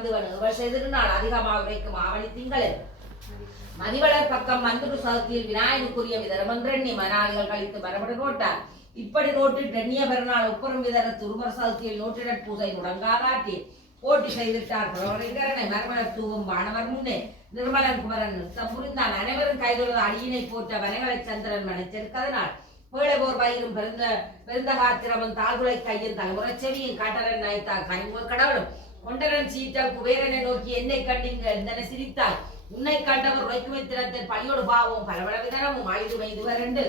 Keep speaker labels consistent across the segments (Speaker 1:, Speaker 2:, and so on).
Speaker 1: இவர் செய்திருந்தால் அதிகமாக உரைக்கும் ஆவணி திங்களில் மதிவளர் பக்கம் மந்துரு சதத்தில் விநாயகருக்குரிய விதரமன்றி மனாதிகள் கழித்து மரபடு நோட்டார். இப்படி நோட்டில் டென்னிய பெருநாள் ஒப்புறம் விதர துருமர சதத்தில் நோட்டிடற் பூசை முடங்காதாட்டி. போட்டி செய்திட்டார் புலவரிகரனை மரமலர் தூவும் வானவர் முன்னே. நிர்மலன் குமரன் நிறுத்தம் புரிந்தான். அனைவரும் கைதொழுது அடியினை போற்ற வனங்களை சந்திரன் மனைச்சிருக்கதனால் போர் வயிறும் பெருந்த பெருந்தகாத்திரமும் தாழ்குலை கையின் தலைமுறை செவியும் கட்டரன் நாய்த்தா கடவுளும். கொண்டரன் சீட்டால் குபேரனை நோக்கி என்னை கண்டீங்க எந்தனை சிரித்தால் உன்னை கண்டவர் உரைக்குமை திறத்தில் பழியோடு பாவம் பலபல விதனமும் ஐது வயது வரண்டு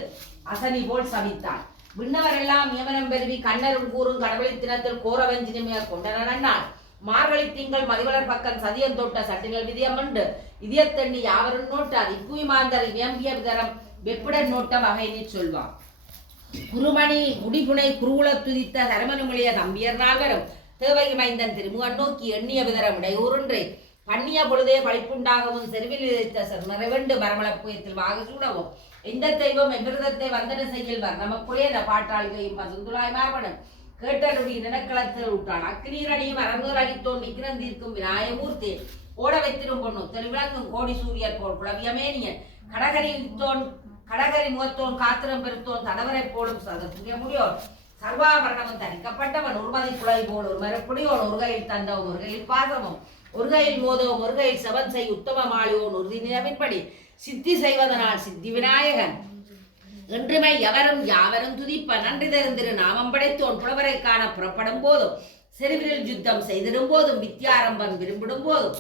Speaker 1: அசனி போல் சவித்தான் விண்ணவரெல்லாம் நியமனம் பெருவி கண்ணரும் கூறும் கடவுளை தினத்தில் கோரவஞ்சினிமையார் கொண்டனர் அண்ணாள். மார்கழி திங்கள் மதிவளர் பக்கம் சதியம் தொட்ட சட்டிகள் விதியமண்டு இதயத்தண்ணி யாவரும் நோட்டார். இக்குவி மாந்தர் வியம்பிய விதரம் வெப்புடன் நோட்ட வகையினை சொல்வான். குருமணி முடிபுனை குருகுல துதித்த தரமனுமொழிய தம்பியர் நால்வரும் தேவகி மைந்தன் திருமுகன் நோக்கி எண்ணிய விதரமுடை உடையூரொன்றை பண்ணிய பொழுதே பழிப்புண்டாகவும் செருவில் இழைத்த வரமல புயத்தில் வாக சூடவும். இந்த தெய்வம் எவ்விரதத்தை வந்தன செய்யில் இந்த பாட்டாளிகையும் பசுந்துளாய் மார்பனும். கேட்டருடி நிலக்களத்தில் விட்டான் அக்னீரணியும் அரங்கர் அடித்தோன் விக்கிரம் தீர்க்கும் விநாயகமூர்த்தி. ஓட வைத்திரும் பொண்ணு தெளிவிளங்கும் கோடி சூரியர் போல் குளவியமேனியன் கடகரித்தோன் கடகரி முகத்தோன் காத்திரம் பெருத்தோன் தடவரை போலும் சதத்துரிய முடியோன். சர்வாபரணமும் தரிக்கப்பட்டவன். உருமதி குலை போல் ஒரு மறுபடியோன் ஒரு கையில் தந்தவும் ஒரு கையில் பாதமும் ஒரு கையில் மோதவும் ஒரு கையில் செவன் செய் உத்தம மாளியோன் உறுதி நிலவின்படி சித்தி செய்வதனால் சித்தி விநாயகன். என்றுமை எவரும் யாவரும் துதிப்ப நன்றி தெரிந்திரு நாமம் படைத்தோன். புலவரை காண புறப்படும் போதும் செருவிலில் யுத்தம் செய்திடும் போதும் வித்யாரம்பம் விரும்பிடும் போதும்